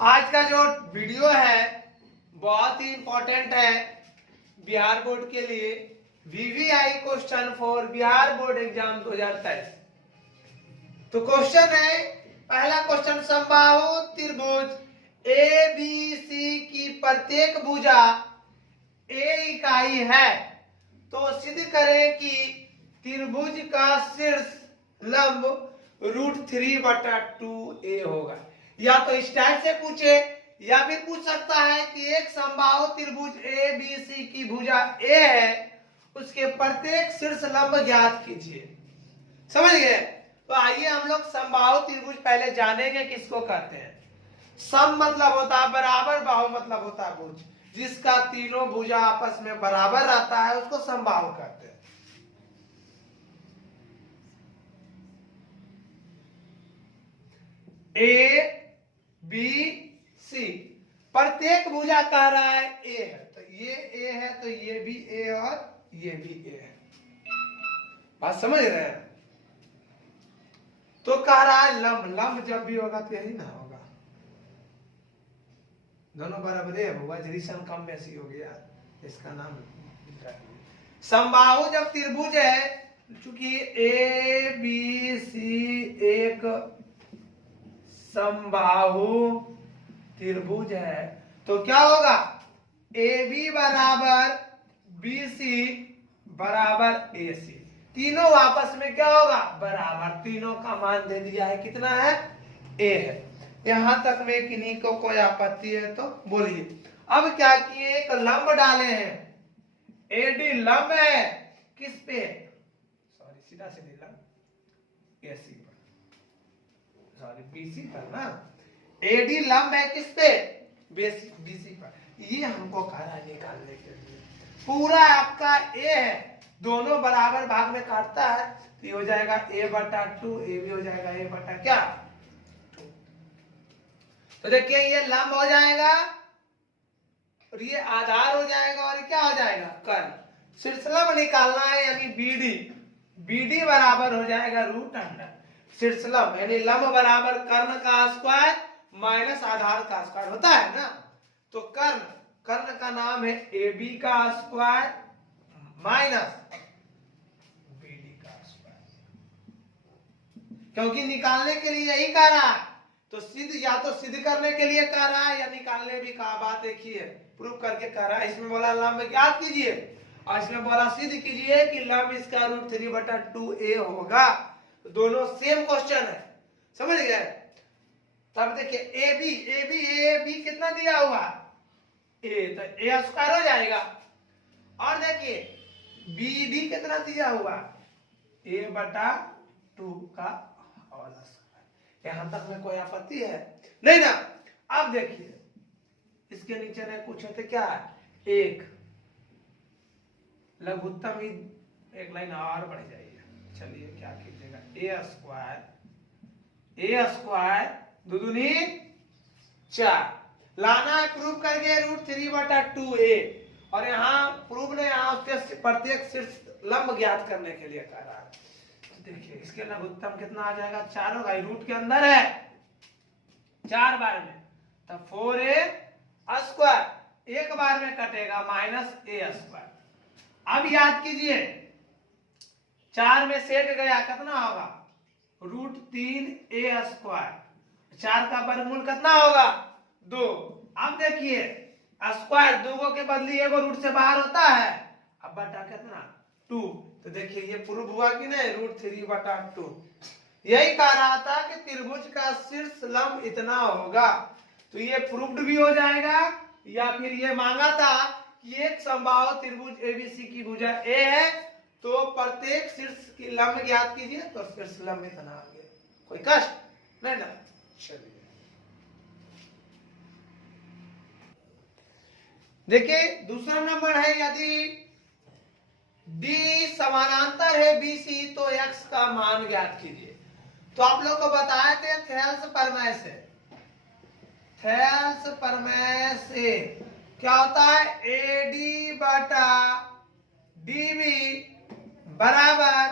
आज का जो वीडियो है बहुत ही इंपॉर्टेंट है बिहार बोर्ड के लिए। VVI question for Bihar board exam 2023। तो क्वेश्चन है, पहला क्वेश्चन, समबाहु त्रिभुज ए बी सी की प्रत्येक भुजा ए इकाई है तो सिद्ध करें कि त्रिभुज का शीर्ष लंब √3/2a होगा। या तो इस टाइप से पूछे या फिर पूछ सकता है कि एक समबाहु त्रिभुज ए बी सी की भुजा ए है, उसके प्रत्येक शीर्ष लंब ज्ञात कीजिए। समझ गए? तो आइए हम लोग समबाहु त्रिभुज पहले जानेंगे किसको कहते हैं। सम मतलब होता है बराबर, बाहु मतलब होता है भुज, जिसका तीनों भुजा आपस में बराबर रहता है उसको समबाहु कहते हैं। ए बी सी, प्रत्येक भुजा कह रहा है ए है, तो ये ए है तो ये भी ए और ये भी ए है। बात समझ रहे हैं? तो कह रहा है लंब, लंब जब भी होगा तो यही ना होगा, दोनों बराबर है, वज्रीसन कम बेसी हो गया, इसका नाम समबाहु जब त्रिभुज है, चूंकि ए बी सी एक समबाहु त्रिभुज है तो क्या होगा, ए बी बराबर बी सी बराबर ए सी, तीनों आपस में क्या होगा, बराबर। तीनों का मान दे दिया है, कितना है, ए है। यहां तक में किन्हीं को कोई आपत्ति है तो बोलिए। अब क्या किए, एक लंब डाले हैं, एडी लंब है किस पे, सॉरी सीधा सीधी लंब एसी पर, सॉरी बीसी पर ना, एडी लंब है किस पे, बीसी पर। ये हमको कह रहा है निकालने के लिए। पूरा आपका ए है, दोनों बराबर भाग में काटता है तो ये हो जाएगा a/2, ए भी हो जाएगा a बटा क्या 2। तो देखिए ये लंब हो जाएगा और ये आधार हो जाएगा और क्या हो जाएगा, कर्ण। शीर्षलंब निकालना है यानी बीडी, बीडी बराबर हो जाएगा √अंडर शीर्षलंब, यानी लंब बराबर कर्ण का स्क्वायर माइनस आधार का स्क्वायर होता है ना। तो कर्ण, कर्ण का नाम है ए बी का स्क्वायर माइनस बीडी का स्क्वायर, क्योंकि निकालने के लिए यही कह रहा है। तो सिद्ध, या तो सिद्ध करने के लिए कह रहा है या निकालने भी कहा, बात एक ही है, प्रूव करके कह रहा है। इसमें बोला लंब ज्ञात कीजिए और इसमें बोला सिद्ध कीजिए कि लंब इसका √3/2a होगा। तो दोनों सेम क्वेश्चन है, समझ गए? तब देखिए ए बी कितना दिया हुआ, ए, तो ए स्क्वायर हो जाएगा। और देखिए बी भी कितना दिया हुआ, a/2 का होल स्क्वायर। यहां तक में कोई आपत्ति है नहीं ना? अब देखिए इसके नीचे ने कुछ होते क्या है, एक लघुत्तम ही एक लाइन और बढ़ जाइए। चलिए क्या कीजिएगा, ए स्क्वायर 2 दूनी 4 लाना है, प्रूव करके √3/2a। और यहाँ प्रूव ने यहाँ उसके प्रत्येक शीर्ष लंब ज्ञात करने के लिए कह रहा है। तो देखिए इसके लघुत्तम कितना आ जाएगा, 4 होगा, रूट के अंदर है 4 बार में, तब 4a स्क्वायर एक बार में कटेगा माइनस a स्क्वायर। अब याद कीजिए 4 में सेक गया कितना होगा, √3a स्क्वायर, 4 का वर्गमूल कितना होगा 2। अब देखिए स्क्वायर 2 के बदली एगो रूट से बाहर होता है, अब बटा कितना 2। तो देखिए ये प्रूव हुआ कि नहीं, √3/2। यही कह रहा था कि त्रिभुज का शीर्ष लंब इतना होगा, तो ये प्रूव्ड भी हो जाएगा। या फिर ये मांगा था कि एक समबाहु त्रिभुज एबीसी की भुजा ए है तो प्रत्येक शीर्ष की लंब ज्ञात कीजिए, तो शीर्ष लंब इतना आ गया, कोई कष्ट नहीं ना। चलिए देखिए दूसरा नंबर है, यदि डी समानांतर है बीसी तो एक्स का मान ज्ञात कीजिए। तो आप लोग को बताए थे थेल्स प्रमेय से, थेल्स प्रमेय से क्या होता है, एडी बटा डीबी बराबर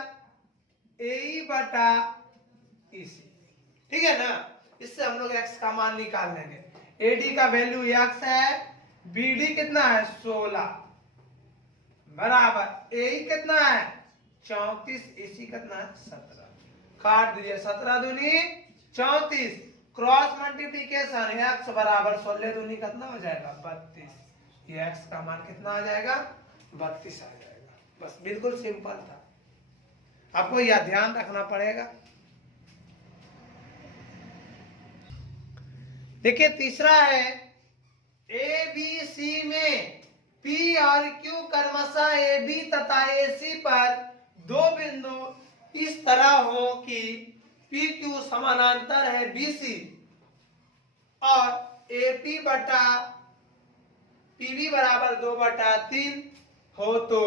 ए बटा ईसी, ठीक है ना। इससे हम लोग एक्स का मान निकाल लेंगे। AD का वैल्यू x है, BD कितना है 16 बराबर AE कितना है 34, AC कितना है 17। काट दीजिए 17 दूनी 34, क्रॉस मल्टीप्लीकेशन x बराबर 16 दूनी कितना हो जाएगा 32। ये x का मान कितना आ जाएगा 32 आ जाएगा। बस बिल्कुल सिंपल था, आपको यह ध्यान रखना पड़ेगा। देखिए तीसरा है ABC में P और Q क्रमशः AB तथा AC पर दो बिंदु इस तरह हो कि PQ समानांतर है BC और AP बटा PB बराबर 2/3 हो तो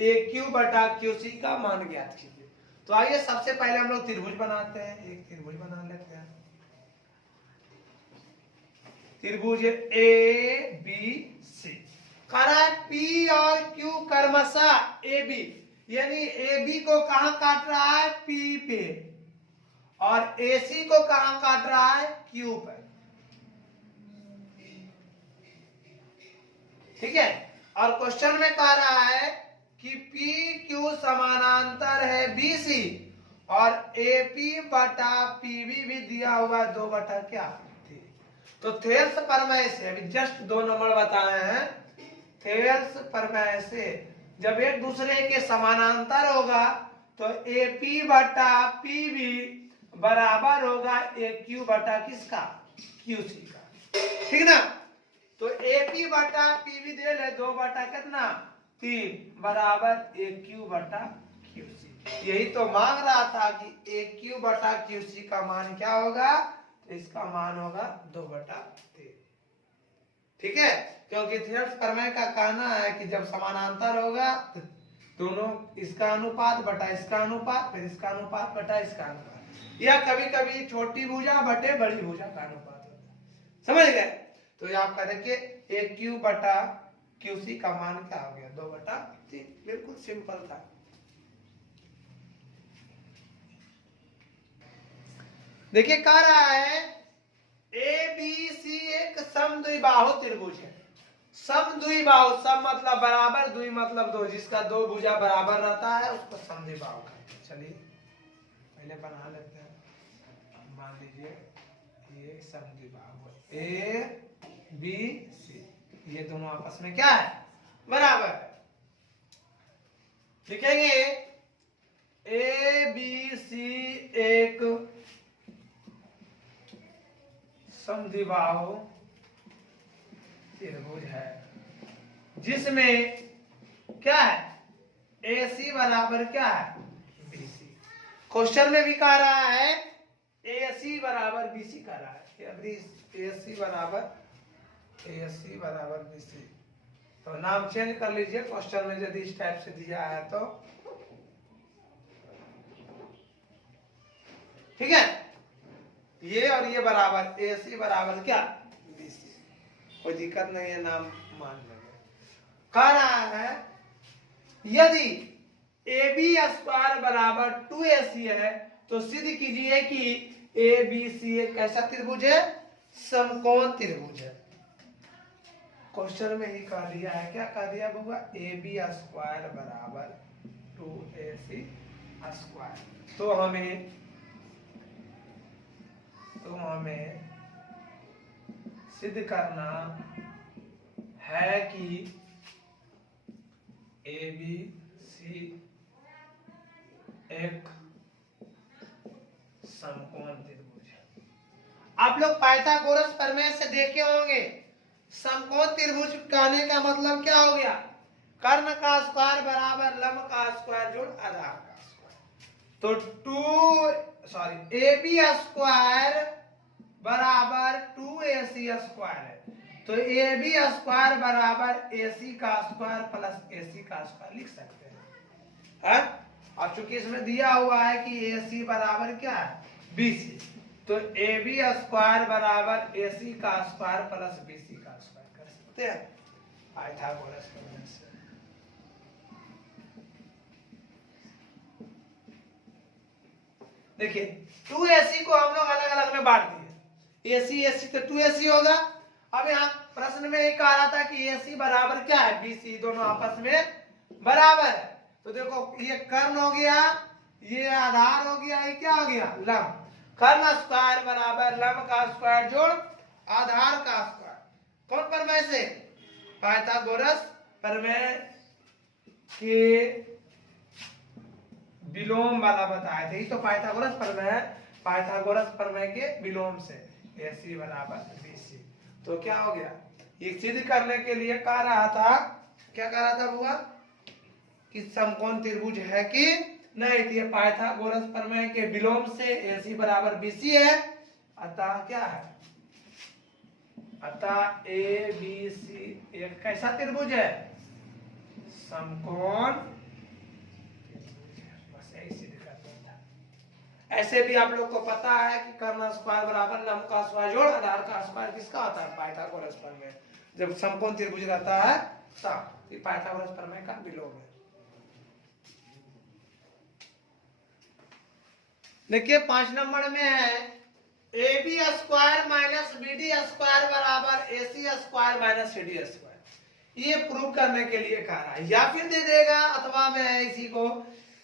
AQ बटा QC का मान ज्ञात कीजिए। तो आइए सबसे पहले हम लोग त्रिभुज बनाते हैं, एक त्रिभुज बना लेते हैं। त्रिभुज ABC करा P और Q क्रमशः AB, यानी AB को कहां काट रहा है P पे और AC को कहां काट रहा है Q पे। ठीक है, और क्वेश्चन में कह रहा है कि PQ समानांतर है BC और AP बटा PB भी दिया हुआ है 2/3। तो थेल्स प्रमेय से अभी जस्ट 2 नंबर बताए हैं। थेल्स प्रमेय से जब एक दूसरे के समानांतर होगा तो AP बटा PB बराबर होगा AQ बटा किसका QC का। ठीक ना, तो AP बटा PB दे ले 2/3 बराबर AQ बटा QC। यही तो मांग रहा था कि AQ बटा QC का मान क्या होगा, तो इसका मान होगा 2/3। ठीक है, क्योंकि थेल्स प्रमेय का कहना है कि जब समानांतर होगा तो दोनों इसका अनुपात बटा इसका अनुपात, फिर इसका अनुपात बटा इसका अनुपात, या कभी कभी छोटी भुजा बटे बड़ी भुजा का अनुपात होता है। समझ गए? तो ये आपका देखिए AQ बटा QC का मान क्या हो गया 2/3। बिल्कुल सिंपल था। देखिए कह रहा है ABC एक समद्विबाहु त्रिभुज है। समद्विबाहु, सम मतलब बराबर, द्वि मतलब दो, जिसका दो भुजा बराबर रहता है उसको समद्विबाहु कहते हैं। चलिए पहले बना लेते हैं। मान लीजिए ये समद्विबाहु ABC, ये दोनों आपस में क्या है बराबर। लिखेंगे ABC एक समद्विबाहु त्रिभुज है जिसमें क्या है AC बराबर क्या है BC। क्वेश्चन में भी कह रहा है AC बराबर BC कह रहा है। अभी AC बराबर BC, तो नाम चेंज कर लीजिए क्वेश्चन में यदि इस टाइप से दिया है तो। ठीक है, ये और ये बराबर AC बराबर क्या BC, कोई दिक्कत नहीं है, नाम मान लेंगे। कह रहा है यदि AB स्क्वायर बराबर 2AC है तो सिद्ध कीजिए कि ABC एक कैसा त्रिभुज है, समकोण त्रिभुज है। क्वेश्चन में ही कह दिया है, क्या कह दिया बबुआ, AB स्क्वायर बराबर 2AC स्क्वायर। तो हमें सिद्ध करना है कि ABC एक समकोण त्रिभुज है। आप लोग पाइथागोरस प्रमेय से देखे होंगे, समकोण त्रिभुज कहने का मतलब क्या हो गया, कर्ण का स्क्वायर बराबर लंब का स्क्वायर जोड़ आधार का स्क्वायर। तो AB स्क्वायर बराबर 2AC स्क्वायर है, तो AB स्क्वायर बराबर AC का स्क्वायर प्लस AC का स्क्वायर लिख सकते हैं। और चूंकि इसमें दिया हुआ है कि AC बराबर क्या है BC, तो AB स्क्वायर बराबर AC का स्क्वायर प्लस BC का स्क्वायर कर सकते हैं पाइथागोरस प्रमेय से। देखिए 2AC को हम लोग अलग अलग में बांट दिए, AC AC तो 2AC होगा अब यहाँ प्रश्न में ये कहा रहा था कि AC बराबर क्या है, BC, दोनों आपस में बराबर है। तो देखो ये कर्ण हो गया, ये आधार हो गया, ये क्या हो गया, लंब। कर्ण स्क्वायर बराबर लंब का स्क्वायर जोड़ आधार का स्क्वायर। कौन प्रमेय से, पाइथागोरस प्रमेय के विलोम वाला बताए थे। ये तो पाइथागोरस प्रमेय है, पाइथागोरस प्रमेय के विलोम से AC बराबर BC। तो क्या हो गया, ये सिद्ध करने के लिए कह रहा था, क्या कह रहा था बुआ, कि समकोण त्रिभुज है कि नहीं। तो ये पाइथागोरस प्रमेय के विलोम से AC बराबर BC है। अतः क्या है, अतः ABC एक कैसा त्रिभुज है, समकोण। बस यही सिद्ध करना था। ऐसे भी आप लोग को पता है कि कर्ण स्क्वायर बराबर लंब का स्क्वायर जोड़ आधार का स्क्वायर किसका होता है, पाइथागोरस प्रमेय। जब समकोण त्रिभुज रहता है तब ये पाइथागोरस प्रमेय का विलोम है। देखिए 5 नंबर में है AB square minus BD square बराबर AC square minus CD square. ये प्रूव करने के लिए कह रहा है, या फिर दे देगा अथवा में इसी को,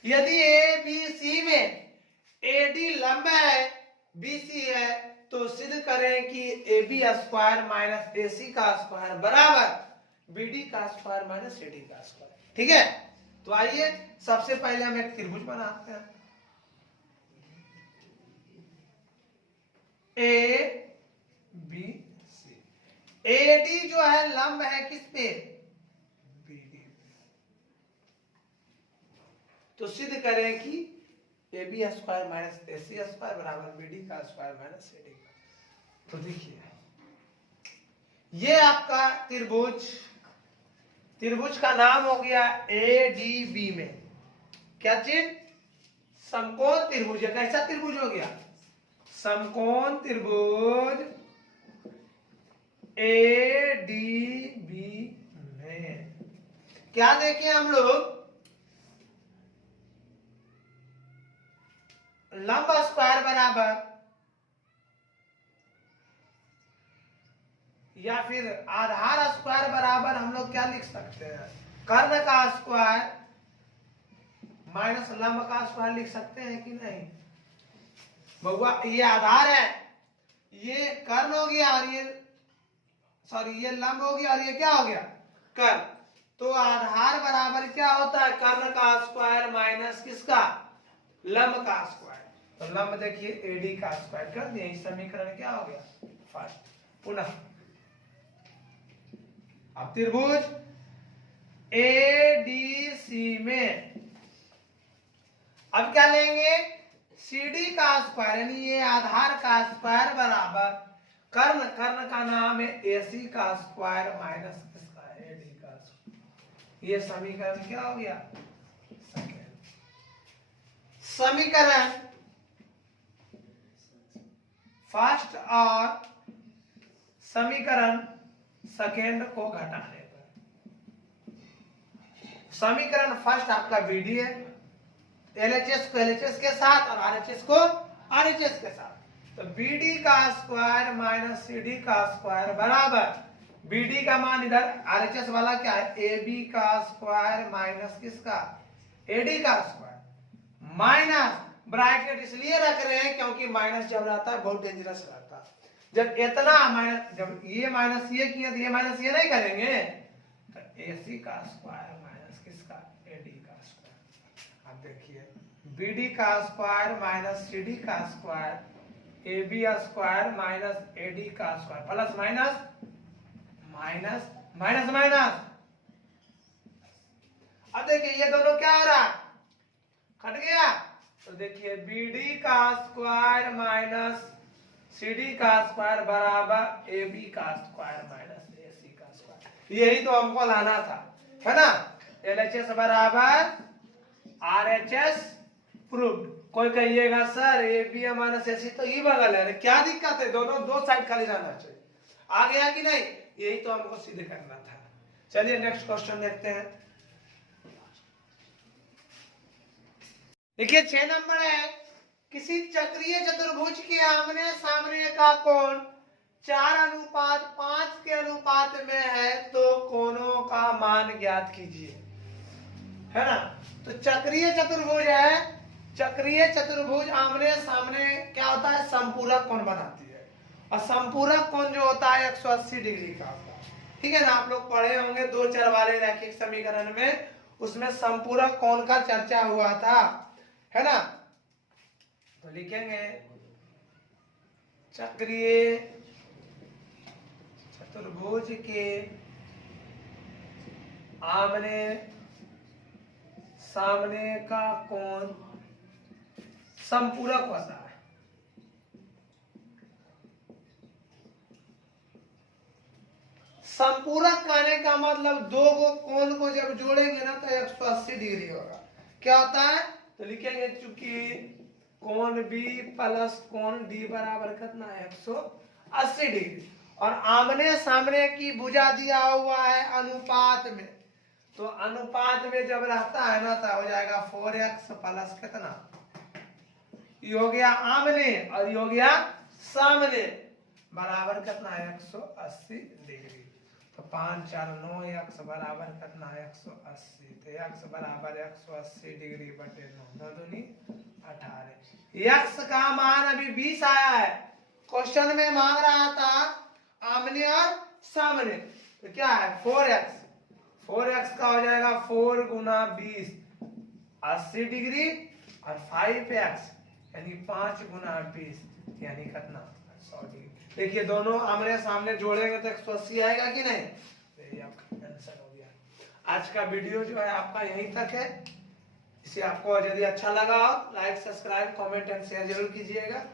यदि ABC में AD लंब है, BC है, तो सिद्ध करें कि AB स्क्वायर माइनस AC का स्क्वायर बराबर BD का स्क्वायर माइनस CD का स्क्वायर। ठीक है, तो आइए सबसे पहले हम एक त्रिभुज बनाते हैं। ABC, AD जो है लंब है किस पे, BD। तो सिद्ध करें कि AB square minus AC square बराबर BD का स्क्वायर माइनस CD का। तो देखिए ये आपका त्रिभुज, त्रिभुज का नाम हो गया ADB में क्या चीज, समकोण त्रिभुज है। कैसा त्रिभुज हो गया, समकोण त्रिभुज ADB में क्या देखें हम लोग, लंब स्क्वायर बराबर या फिर आधार स्क्वायर बराबर हम लोग क्या लिख सकते हैं, कर्ण का स्क्वायर माइनस लंब का स्क्वायर लिख सकते हैं कि नहीं। बउआ ये आधार है, ये कर्ण हो गया और ये सॉरी ये लंब हो गया और ये क्या हो गया, कर्ण। तो आधार बराबर क्या होता है, कर्ण का स्क्वायर माइनस किसका, लंब का स्क्वायर। तो लंब देखिए AD का स्क्वायर कर दिए, इस समीकरण क्या हो गया फर्स्ट। पुनः अब त्रिभुज ADC में अब क्या लेंगे, CD का स्क्वायर यानी ये आधार का स्क्वायर बराबर कर्ण, कर्ण का नाम है AC का स्क्वायर माइनस किसका, AD का स्क्वायर। ये समीकरण क्या हो गया, समीकरण फर्स्ट और समीकरण सेकेंड को घटाने पर समीकरण फर्स्ट आपका BD है, LHS को LHS के साथ और RHS को RHS के साथ। तो BD का स्क्वायर माइनस CD का स्क्वायर बराबर BD का मान इधर, RHS वाला क्या है, AB का स्क्वायर माइनस किसका, AD का स्क्वायर माइनस ब्रैकेट इसलिए रख रहे हैं क्योंकि माइनस जब रहता है बहुत डेंजरस रहता है। जब इतना माइनस, जब ये माइनस ये किया तो ये माइनस ये नहीं करेंगे, तो AC का स्क्वायर माइनस किसका, AD का स्क्वायर। अब देखिए BD का स्क्वायर माइनस CD का square, AB square minus AD का square, plus minus minus minus minus. अब देखिए ये दोनों क्या हो रहा, कट गया। तो देखिए BD का स्क्वायर माइनस CD का स्क्वायर बराबर AB का स्क्वायर माइनस AC का स्क्वायर। यही तो हमको लाना था, है ना। LHS बराबर RHS प्रूव्ड। कोई कहिएगा सर AB माइनस AC तो ही बगल है, क्या दिक्कत है, दोनों दो साइड खाली रहना चाहिए। आ गया कि नहीं, यही तो हमको सिद्ध करना था। चलिए नेक्स्ट क्वेश्चन देखते हैं। देखिए 6 नंबर है, किसी चक्रीय चतुर्भुज के आमने सामने का कोण 4:5 के अनुपात में है तो कोणों का मान ज्ञात कीजिए, है ना। तो चक्रीय चतुर्भुज है, चक्रीय चतुर्भुज आमने सामने क्या होता है, संपूरक कोण बनाती है, और संपूरक कोण जो होता है 180 डिग्री का होता है, ठीक है ना। आप लोग पढ़े होंगे दो चर वाले रैखिक समीकरण में, उसमें संपूरक कोण का चर्चा हुआ था, है ना। तो लिखेंगे चक्रीय चतुर्भुज के आमने सामने का कोण संपूरक होता है। संपूरक कहने का मतलब दो को कोण को जब जोड़ेंगे ना तो 180 डिग्री होगा। क्या होता है, तो लिखेंगे चूंकि कोण बी प्लस कोण डी बराबर कितना है 180 डिग्री, और आमने सामने की भुजा दिया हुआ है अनुपात में, तो अनुपात में जब रहता है ना तो हो जाएगा 4x प्लस कितना, ये हो गया आमने और ये हो गया सामने, बराबर कितना है 180 डिग्री। तो 5 4 9 x बराबर कितना है 180, तो x बराबर 180 डिग्री बटे 9 दूनी 18। x का मान अभी 20 आया है, क्वेश्चन में मांग रहा था आमने और सामने, तो क्या है 4x का हो जाएगा 4 गुना 20 80 डिग्री, और 5x यानी 5 गुना 20 यानी कितना 100 डिग्री। देखिए दोनों आमने सामने जोड़ेंगे तो 180 आएगा कि नहीं, तो ये आपका आंसर हो गया। आज का वीडियो जो है आपका यहीं तक है। इसे आपको यदि अच्छा लगा हो like subscribe comment and share जरूर कीजिएगा।